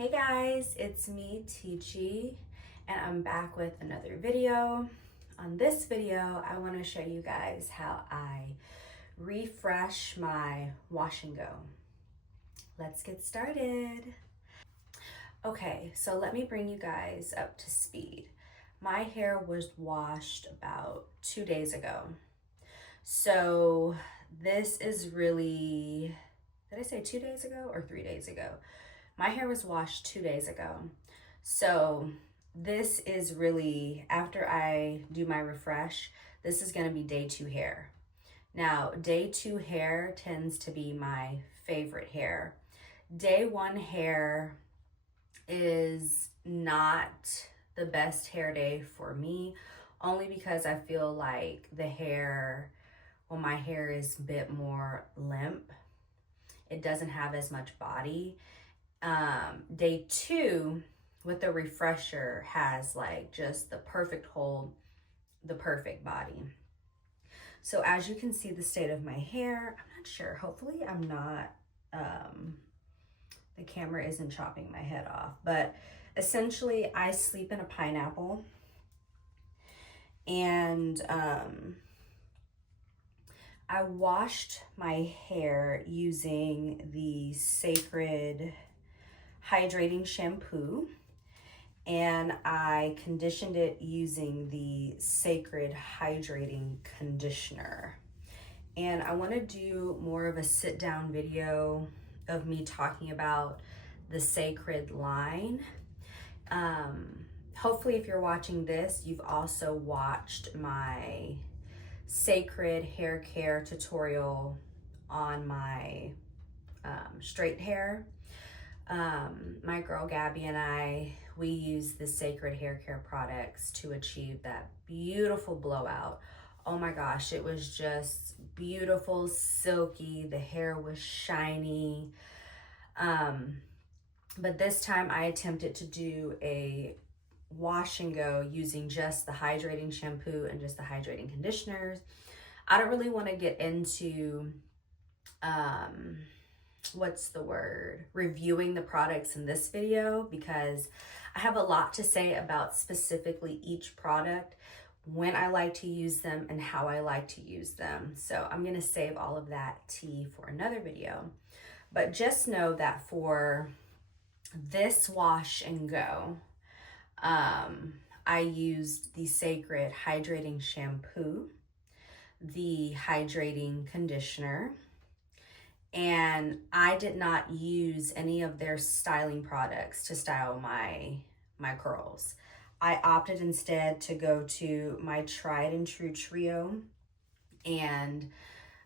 Hey guys, it's me, Teachy, and I'm back with another video. On this video, I want to show you guys how I refresh my wash and go. Let's get started. Okay, so let me bring you guys up to speed. My hair was washed about 2 days ago. So this is really, did I say 2 days ago or 3 days ago? My hair was washed 2 days ago. So this is really, after I do my refresh, this is gonna be day 2 hair. Now, day 2 hair tends to be my favorite hair. Day 1 hair is not the best hair day for me, only because I feel like the hair, well, my hair is a bit more limp. It doesn't have as much body. Day 2 with the refresher has like just the perfect hold, the perfect body. So as you can see the state of my hair, I'm not sure, hopefully I'm not, the camera isn't chopping my head off, but essentially I sleep in a pineapple, and I washed my hair using the Sacred hydrating shampoo, and I conditioned it using the Sacred hydrating conditioner. And I want to do more of a sit down video of me talking about the Sacred line. Hopefully if you're watching this, you've also watched my Sacred hair care tutorial on my straight hair. My girl Gabby and I, we use the Sacred hair care products to achieve that beautiful blowout. Oh my gosh, it was just beautiful, silky, the hair was shiny. But this time I attempted to do a wash and go using just the hydrating shampoo and just the hydrating conditioners. I don't really want to get into reviewing the products in this video, because I have a lot to say about specifically each product, when I like to use them and how I like to use them. So I'm going to save all of that tea for another video. But just know that for this wash and go, I used the Sacred hydrating shampoo, the hydrating conditioner, and I did not use any of their styling products to style my curls. I opted instead to go to my tried and true trio. And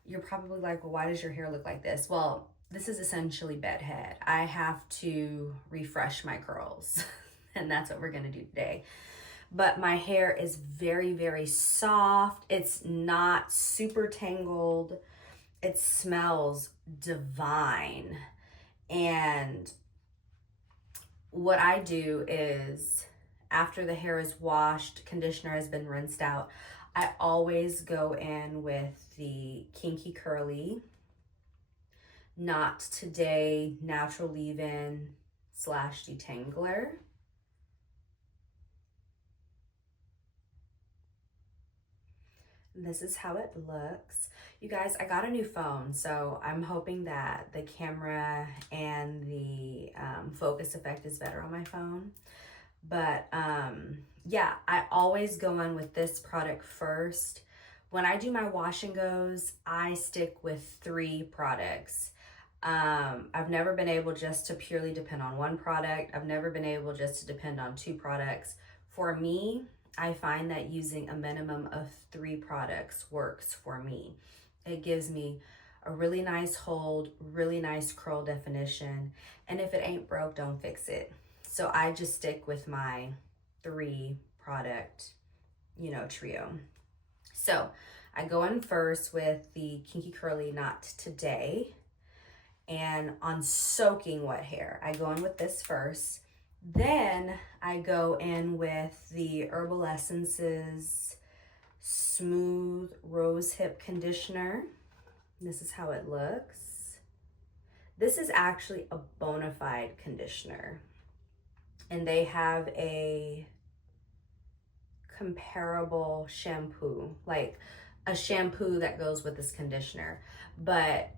you're probably like, well, why does your hair look like this? Well, this is essentially bedhead. I have to refresh my curls and that's what we're gonna do today. But my hair is very, very soft. It's not super tangled. It smells divine. And what I do is, after the hair is washed, conditioner has been rinsed out, I always go in with the Kinky Curly Not Today Natural Leave-In / Detangler. This is how it looks. You guys, I got a new phone, so I'm hoping that the camera and the focus effect is better on my phone. But yeah, I always go in with this product first. When I do my wash and goes, I stick with 3 products. I've never been able just to purely depend on one product. I've never been able just to depend on 2 products. For me, I find that using a minimum of 3 products works for me. It gives me a really nice hold, really nice curl definition, and if it ain't broke, don't fix it. So I just stick with my 3 product, trio. So I go in first with the Kinky Curly Not Today, and on soaking wet hair, I go in with this first. Then I go in with the Herbal Essences Smooth Rose Hip Conditioner. This is how it looks. This is actually a bona fide conditioner. and they have a comparable shampoo, like a shampoo that goes with this conditioner. But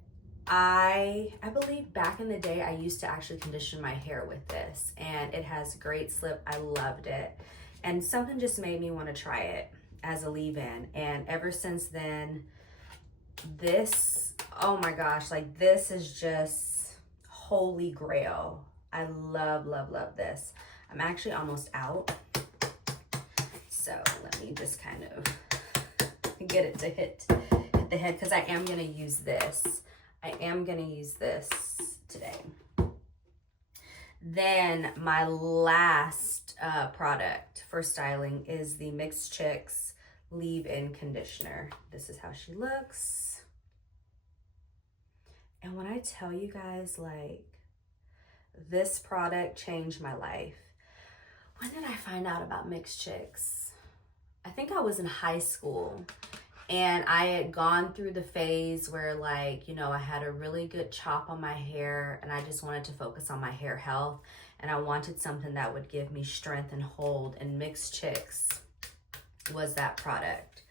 I believe back in the day I used to actually condition my hair with this, and it has great slip. I loved it, and something just made me want to try it as a leave-in. And ever since then, this, oh my gosh, like this is just holy grail. I love, love, love this. I'm actually almost out, so let me just kind of get it to hit the head, because I am going to use this. I am going to use this today. Then my last product for styling is the Mixed Chicks leave-in conditioner. This is how she looks. And when I tell you guys, like, this product changed my life. When did I find out about Mixed Chicks? I think I was in high school, and I had gone through the phase where, like, you know, I had a really good chop on my hair, and I just wanted to focus on my hair health, and I wanted something that would give me strength and hold, and Mixed Chicks was that product.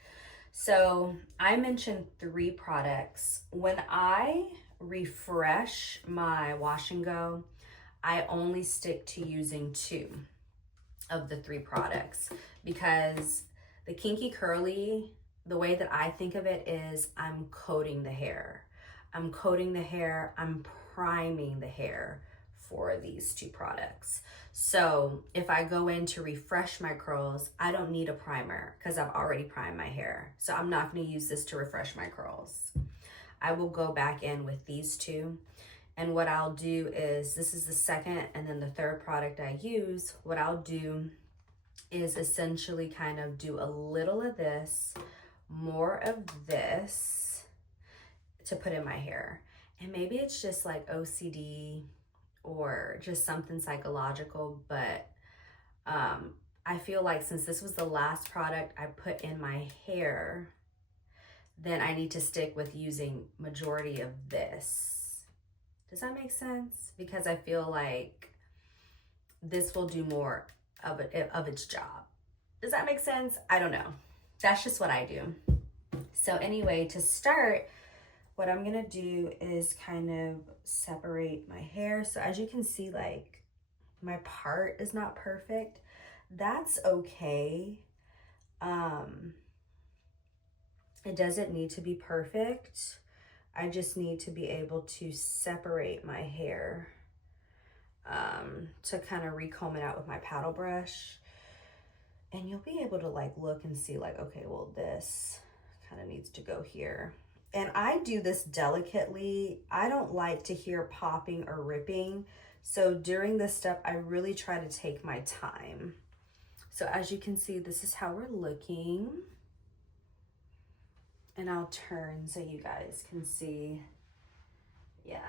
So I mentioned 3 products. When I refresh my wash and go, I only stick to using 2 of the 3 products, because the Kinky Curly, the way that I think of it is I'm coating the hair. I'm coating the hair, I'm priming the hair for these 2 products. So if I go in to refresh my curls, I don't need a primer because I've already primed my hair. So I'm not going to use this to refresh my curls. I will go back in with these 2. And what I'll do is, this is the second and then the third product I use. What I'll do is essentially kind of do a little of this, more of this to put in my hair. And maybe it's just like OCD or just something psychological, but I feel like since this was the last product I put in my hair, then I need to stick with using majority of this. Does that make sense? Because I feel like this will do more of its job. Does that make sense? I don't know. That's just what I do. So anyway, to start, what I'm gonna do is kind of separate my hair. So as you can see, like, my part is not perfect. That's okay. It doesn't need to be perfect. I just need to be able to separate my hair to kind of recomb it out with my paddle brush. And you'll be able to like look and see like, okay, well, this kind of needs to go here. And I do this delicately. I don't like to hear popping or ripping. So during this step, I really try to take my time. So as you can see, this is how we're looking. And I'll turn so you guys can see. Yeah,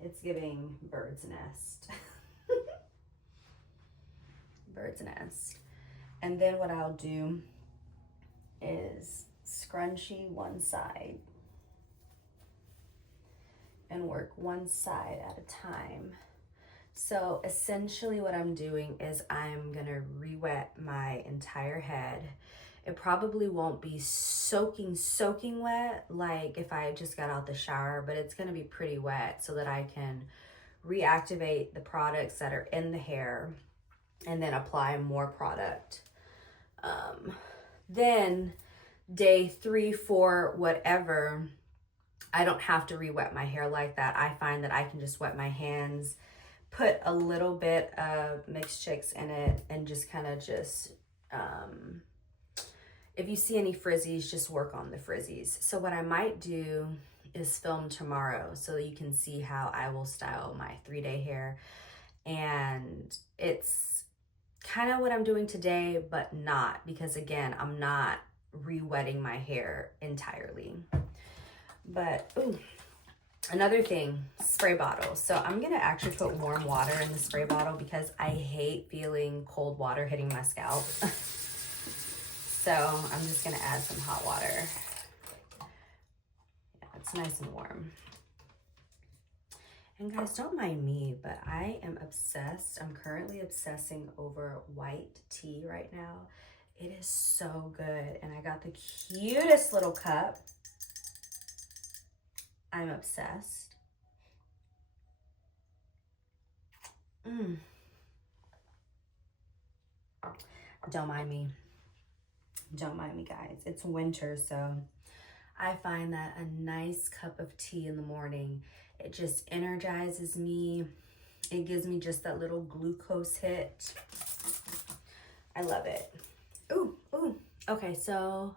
it's giving bird's nest. Bird's nest. And then what I'll do is scrunchie one side and work one side at a time. So essentially what I'm doing is I'm gonna re-wet my entire head. It probably won't be soaking wet like if I just got out the shower, but it's gonna be pretty wet so that I can reactivate the products that are in the hair and then apply more product. Then day 3, 4, whatever, I don't have to re-wet my hair like that. I find that I can just wet my hands, put a little bit of Mixed Chicks in it, and just kind of just, if you see any frizzies, just work on the frizzies. So what I might do is film tomorrow so that you can see how I will style my 3-day hair. And it's kind of what I'm doing today, but not, because again, I'm not re-wetting my hair entirely. But, ooh, another thing, spray bottle. So I'm gonna actually put warm water in the spray bottle because I hate feeling cold water hitting my scalp. So I'm just gonna add some hot water. Yeah, it's nice and warm. And guys, don't mind me, but I am obsessed. I'm currently obsessing over white tea right now. It is so good. And I got the cutest little cup. I'm obsessed. Don't mind me. Don't mind me, guys. It's winter, so I find that a nice cup of tea in the morning, it just energizes me. It gives me just that little glucose hit. I love it. Ooh, ooh. Okay, so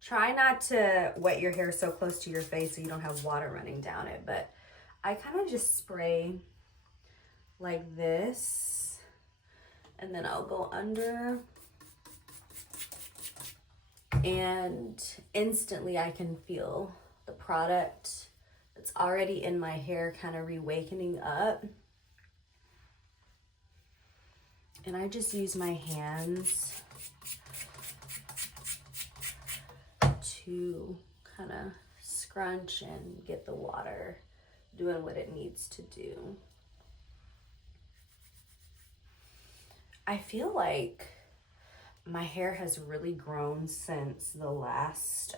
try not to wet your hair so close to your face so you don't have water running down it, but I kind of just spray like this, and then I'll go under, and instantly I can feel the product that's already in my hair kind of reawakening up. And I just use my hands to kind of scrunch and get the water doing what it needs to do. I feel like my hair has really grown since the last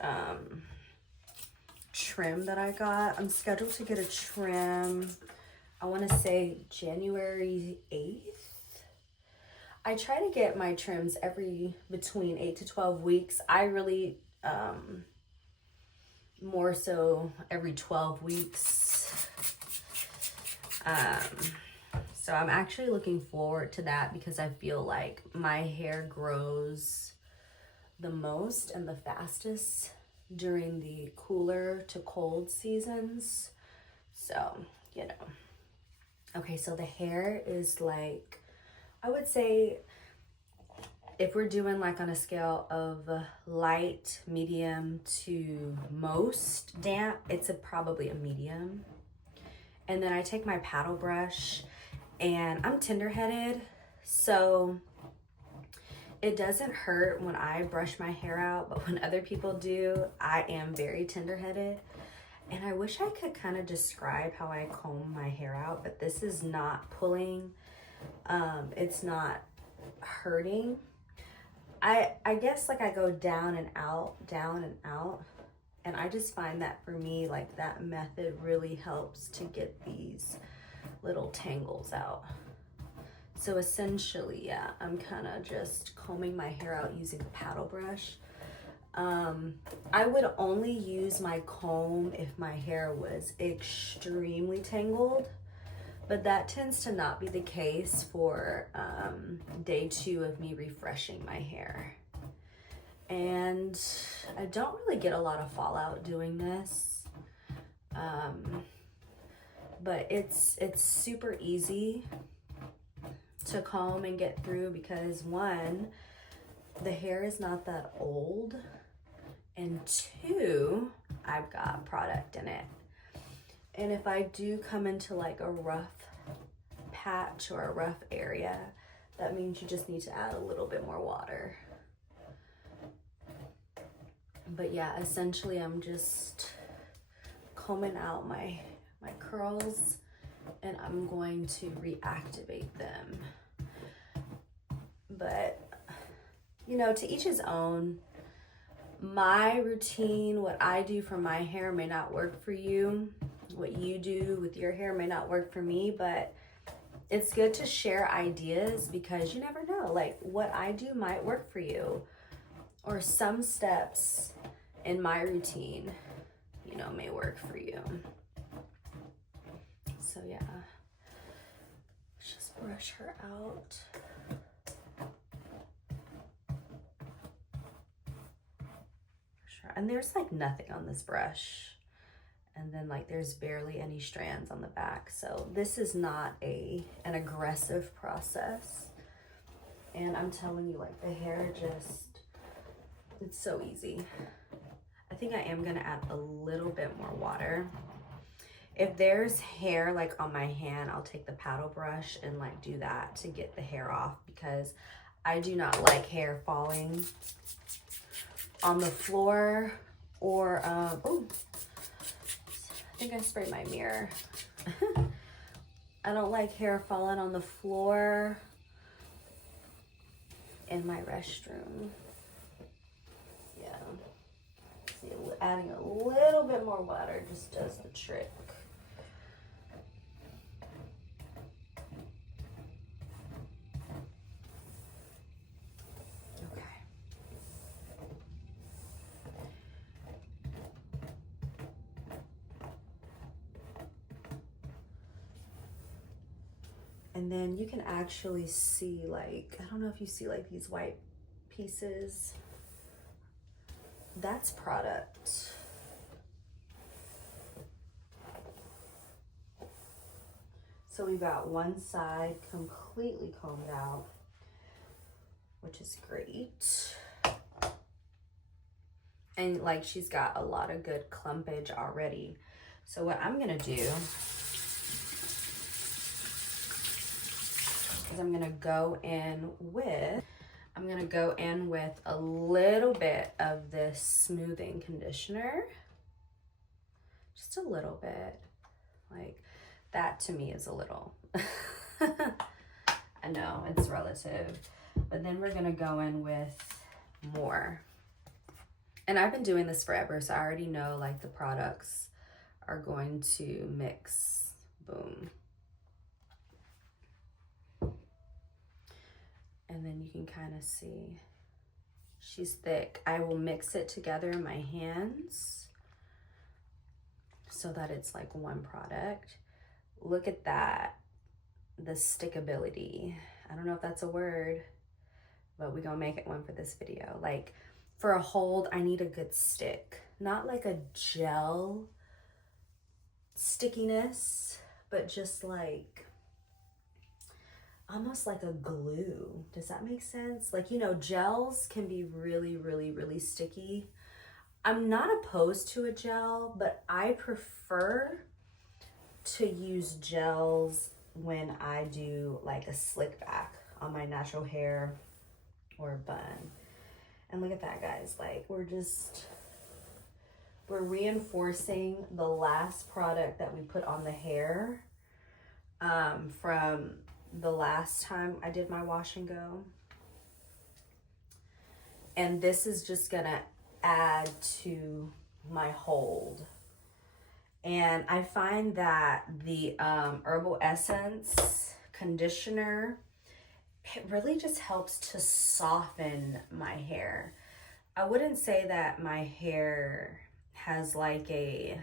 trim that I got. I'm scheduled to get a trim, I want to say January 8th. I try to get my trims between 8 to 12 weeks. I really more so every 12 weeks. So I'm actually looking forward to that because I feel like my hair grows the most and the fastest during the cooler to cold seasons. So, you know. Okay, so the hair is like, I would say, if we're doing like on a scale of light, medium to most damp, it's probably a medium. And then I take my paddle brush, and I'm tender-headed, so it doesn't hurt when I brush my hair out, but when other people do, I am very tender-headed. And I wish I could kind of describe how I comb my hair out, but this is not pulling. It's not hurting. I guess like I go down and out, and I just find that for me, like that method really helps to get these little tangles out. So essentially, yeah, I'm kind of just combing my hair out using a paddle brush. I would only use my comb if my hair was extremely tangled, but that tends to not be the case for day 2 of me refreshing my hair. And I don't really get a lot of fallout doing this, but it's super easy to comb and get through because 1, the hair is not that old, and 2, I've got product in it. And if I do come into like a rough patch or a rough area, that means you just need to add a little bit more water. But yeah, essentially I'm just combing out my curls, and I'm going to reactivate them. But, you know, to each his own. My routine, what I do for my hair may not work for you. What you do with your hair may not work for me, but it's good to share ideas because you never know, like what I do might work for you, or some steps in my routine, you know, may work for you. So yeah, let's just brush her out. And there's like nothing on this brush, and then like there's barely any strands on the back, so this is not an aggressive process. And I'm telling you, like the hair just, it's so easy. I think I am gonna add a little bit more water. If there's hair like on my hand, I'll take the paddle brush and like do that to get the hair off, because I do not like hair falling on the floor, or oh, I think I sprayed my mirror. I don't like hair falling on the floor in my restroom. Yeah. See, adding a little bit more water just does the trick. Okay. And then you can actually see, like, I don't know if you see like these white pieces. That's product. So we've got one side completely combed out, which is great. And like she's got a lot of good clumpage already. So what I'm gonna do is I'm gonna go in with a little bit of this smoothing conditioner. Just a little bit. Like that to me is a little. I know it's relative, but then we're gonna go in with more. And I've been doing this forever, so I already know like the products are going to mix. Boom. And then you can kind of see she's thick. I will mix it together in my hands so that it's like one product. Look at that, the stickability. I don't know if that's a word, but we're gonna make it one for this video. Like for a hold, I need a good stick, not like a gel stickiness, but just like almost like a glue. Does that make sense? Like, you know, gels can be really, really, really sticky. I'm not opposed to a gel, but I prefer to use gels when I do like a slick back on my natural hair or a bun. And look at that, guys. Like we're reinforcing the last product that we put on the hair from the last time I did my wash and go. And this is just gonna add to my hold. And I find that the Herbal Essence conditioner, it really just helps to soften my hair. I wouldn't say that my hair has like a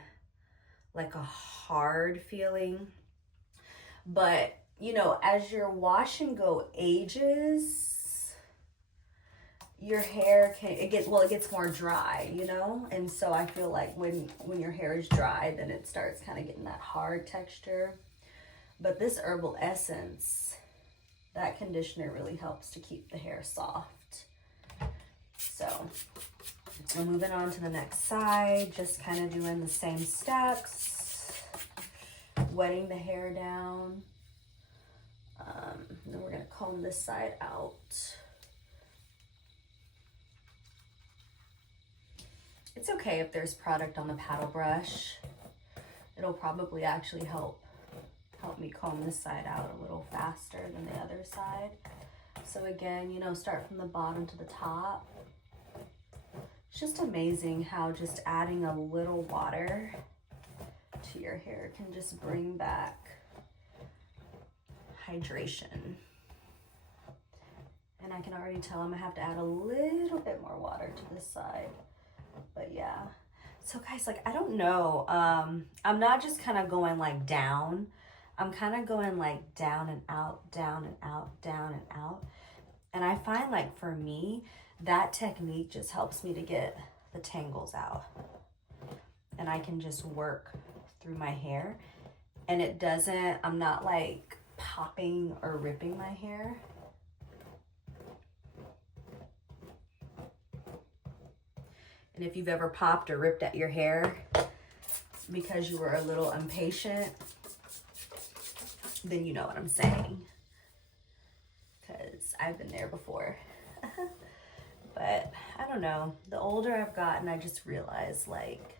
hard feeling, but you know, as your wash and go ages, your hair it gets more dry, you know? And so I feel like when your hair is dry, then it starts kind of getting that hard texture. But this Herbal Essence, that conditioner really helps to keep the hair soft. So we're moving on to the next side, just kind of doing the same steps, wetting the hair down. Then we're gonna comb this side out. It's okay if there's product on the paddle brush. It'll probably actually help me comb this side out a little faster than the other side. So again, you know, start from the bottom to the top. It's just amazing how just adding a little water to your hair can just bring back hydration. And I can already tell I'm gonna have to add a little bit more water to this side. But yeah. So guys, like, I don't know. I'm not just kind of going like down. I'm kind of going like down and out, down and out, down and out. And I find like for me, that technique just helps me to get the tangles out. And I can just work through my hair. And it doesn't, I'm not like popping or ripping my hair. And if you've ever popped or ripped at your hair because you were a little impatient, then you know what I'm saying. Because I've been there before. But I don't know. The older I've gotten, I just realized like,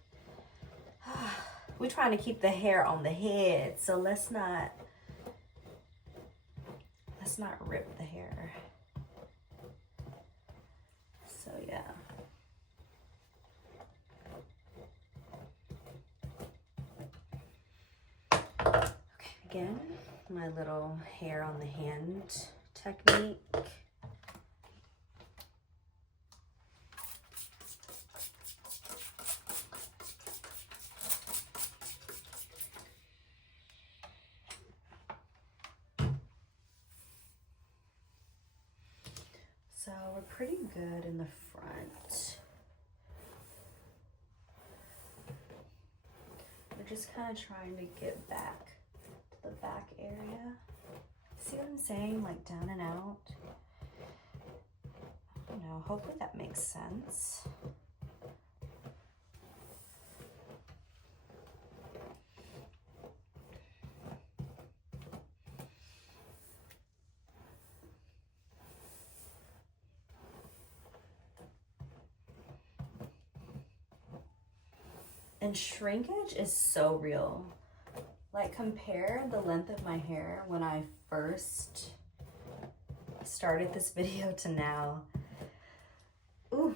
we're trying to keep the hair on the head. So let's not just not rip the hair. So yeah. Okay, again, my little hair on the hand technique. So we're pretty good in the front. We're just kind of trying to get back to the back area. See what I'm saying? Like down and out. I don't know, hopefully that makes sense. And shrinkage is so real. Like compare the length of my hair when I first started this video to now. Ooh,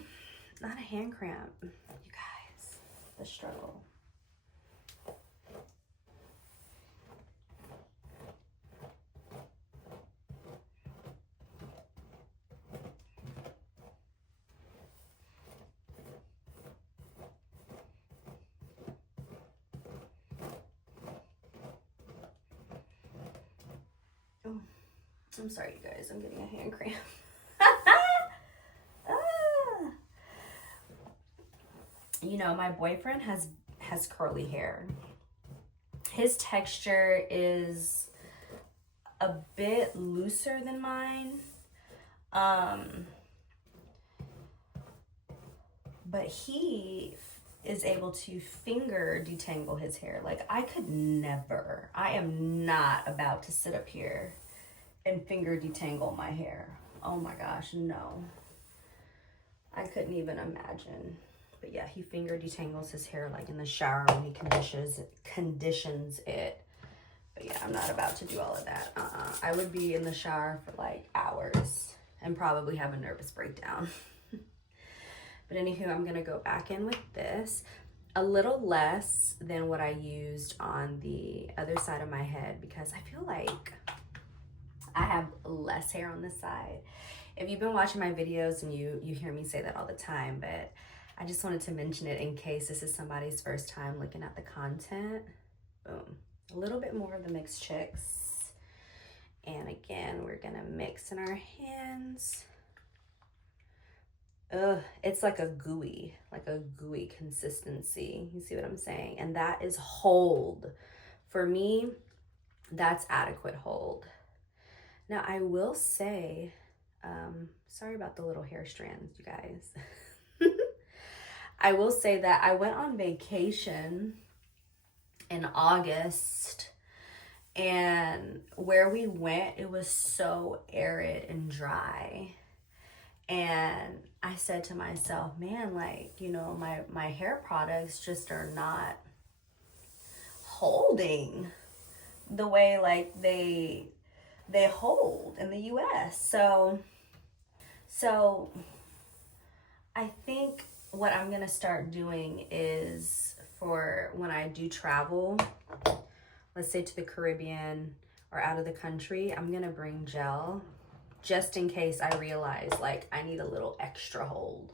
not a hand cramp. You guys, the struggle. Oh, I'm sorry, you guys. I'm getting a hand cramp. You know, my boyfriend has curly hair. His texture is a bit looser than mine. But he is able to finger detangle his hair. Like I could never. I am not about to sit up here and finger detangle my hair. Oh my gosh, no. I couldn't even imagine. But yeah, he finger detangles his hair like in the shower when he conditions it. But yeah, I'm not about to do all of that. I would be in the shower for like hours and probably have a nervous breakdown. But anywho, I'm gonna go back in with this. A little less than what I used on the other side of my head because I feel like I have less hair on this side. If you've been watching my videos and you hear me say that all the time, but I just wanted to mention it in case this is somebody's first time looking at the content. Boom. A little bit more of the mixed chicks. And again, we're gonna mix in our hands. Ugh, it's like a gooey consistency. You see what I'm saying? And that is hold. For me, that's adequate hold. Now I will say, sorry about the little hair strands, you guys. I will say that I went on vacation in August, and where we went, it was so arid and dry. And I said to myself, man, like, you know, my hair products just are not holding the way like they hold in the US. So I think what I'm gonna start doing is for when I do travel, let's say to the Caribbean or out of the country, I'm gonna bring gel just in case I realize like I need a little extra hold.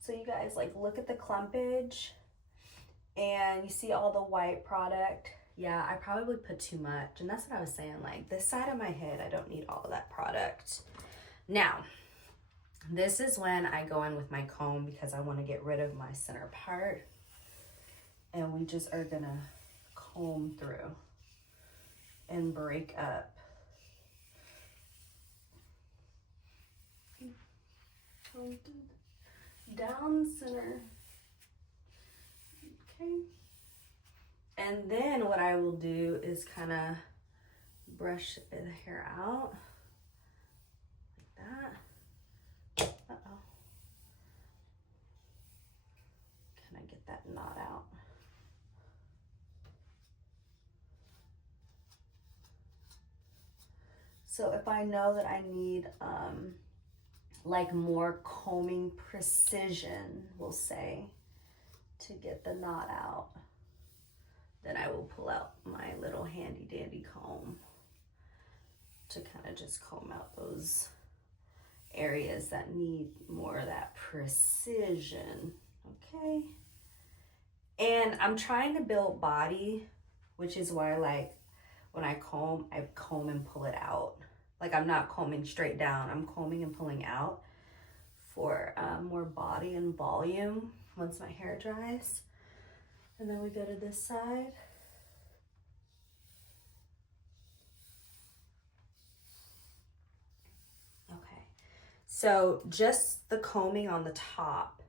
So you guys, like, look at the clumpage and you see all the white product. Yeah, I probably put too much, and that's what I was saying, like this side of my head, I don't need all of that product. Now, this is when I go in with my comb because I want to get rid of my center part, and we just are gonna comb through and break up. Down center. Okay. And then what I will do is kind of brush the hair out like that. Uh-oh. Can I get that knot out? So if I know that I need like more combing precision, we'll say, to get the knot out, then I will pull out my little handy dandy comb to kind of just comb out those areas that need more of that precision. Okay. And I'm trying to build body, which is why, like, when I comb and pull it out. Like, I'm not combing straight down, I'm combing and pulling out for more body and volume once my hair dries. And then we go to this side. Okay, so just the combing on the top.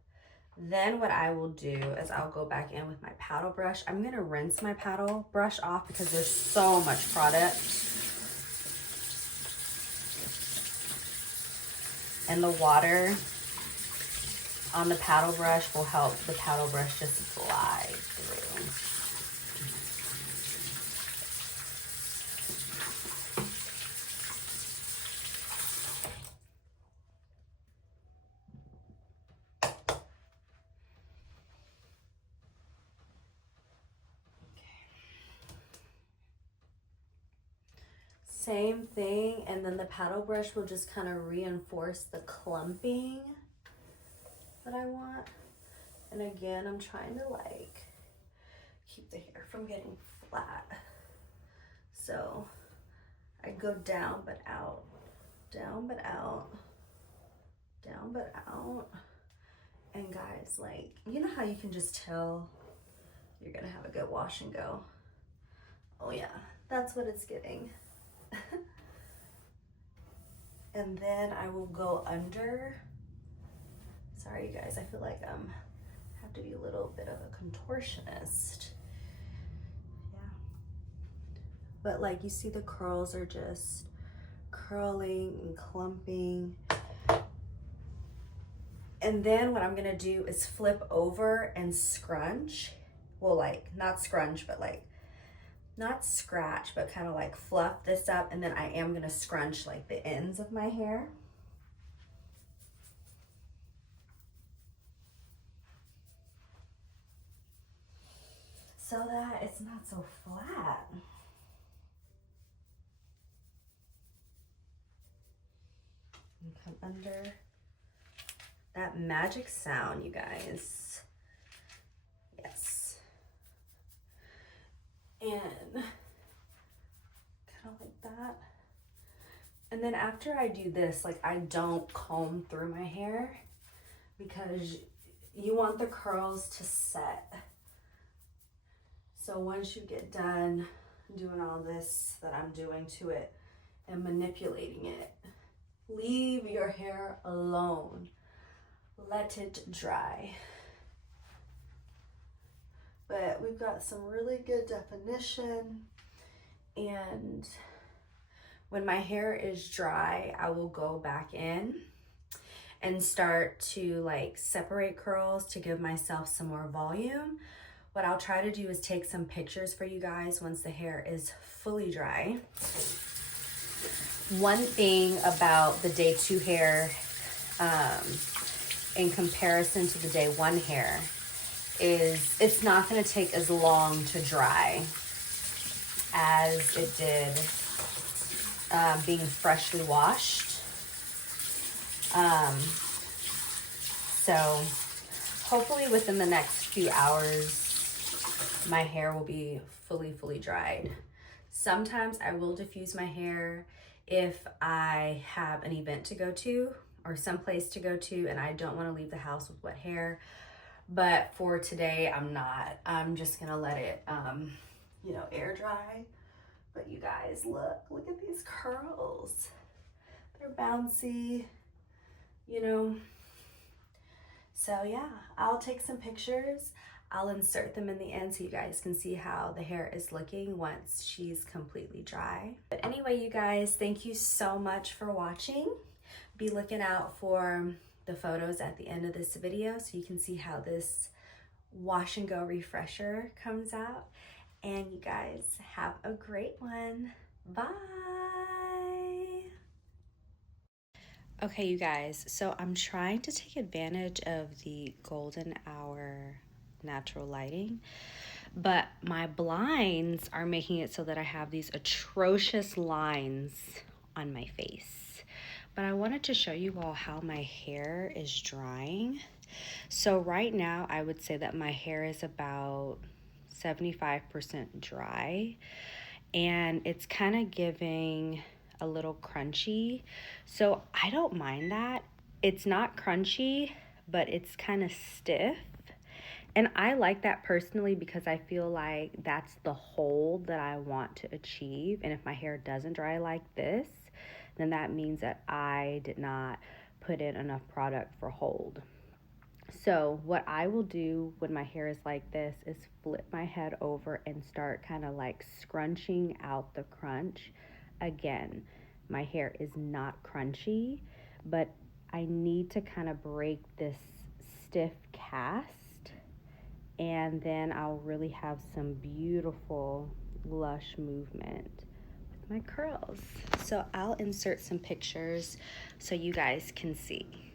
Then what I will do is I'll go back in with my paddle brush. I'm gonna rinse my paddle brush off because there's so much product. And the water on the paddle brush will help the paddle brush just glide through. Same thing, and then the paddle brush will just kind of reinforce the clumping that I want. And again, I'm trying to like keep the hair from getting flat. So I go down but out, down but out, down but out. And guys, like, you know how you can just tell you're gonna have a good wash and go? Oh yeah, that's what it's giving. And then I will go under. Sorry you guys, I feel like have to be a little bit of a contortionist. Yeah. But like you see, the curls are just curling and clumping. And then what I'm gonna do is flip over and scrunch. Well, like not scrunch, but like not scratch, but kind of like fluff this up. And then I am gonna scrunch like the ends of my hair. So that it's not so flat. And come under. That magic sound, you guys. Yes. And kind of like that. And then after I do this, like, I don't comb through my hair because you want the curls to set. So once you get done doing all this that I'm doing to it and manipulating it, leave your hair alone. Let it dry. But we've got some really good definition, and when my hair is dry, I will go back in and start to like separate curls to give myself some more volume. What I'll try to do is take some pictures for you guys once the hair is fully dry. One thing about the day 2 hair in comparison to the day 1 hair is it's not going to take as long to dry as it did being freshly washed. So hopefully within the next few hours, my hair will be fully dried. Sometimes I will diffuse my hair if I have an event to go to or someplace to go to and I don't want to leave the house with wet hair. But for today, I'm not. I'm just gonna let it, you know, air dry. But you guys, look at these curls. They're bouncy, you know. So yeah, I'll take some pictures. I'll insert them in the end so you guys can see how the hair is looking once she's completely dry. But anyway, you guys, thank you so much for watching. Be looking out for the photos at the end of this video so you can see how this wash and go refresher comes out. And you guys have a great one. Bye. Okay, you guys, so I'm trying to take advantage of the golden hour natural lighting, but my blinds are making it so that I have these atrocious lines on my face. But I wanted to show you all how my hair is drying. So right now, I would say that my hair is about 75% dry, and it's kind of giving a little crunchy. So I don't mind that. It's not crunchy, but it's kind of stiff. And I like that personally because I feel like that's the hold that I want to achieve. And if my hair doesn't dry like this, then that means that I did not put in enough product for hold. So what I will do when my hair is like this is flip my head over and start kind of like scrunching out the crunch. Again, my hair is not crunchy, but I need to kind of break this stiff cast, and then I'll really have some beautiful lush movement with my curls. So I'll insert some pictures so you guys can see.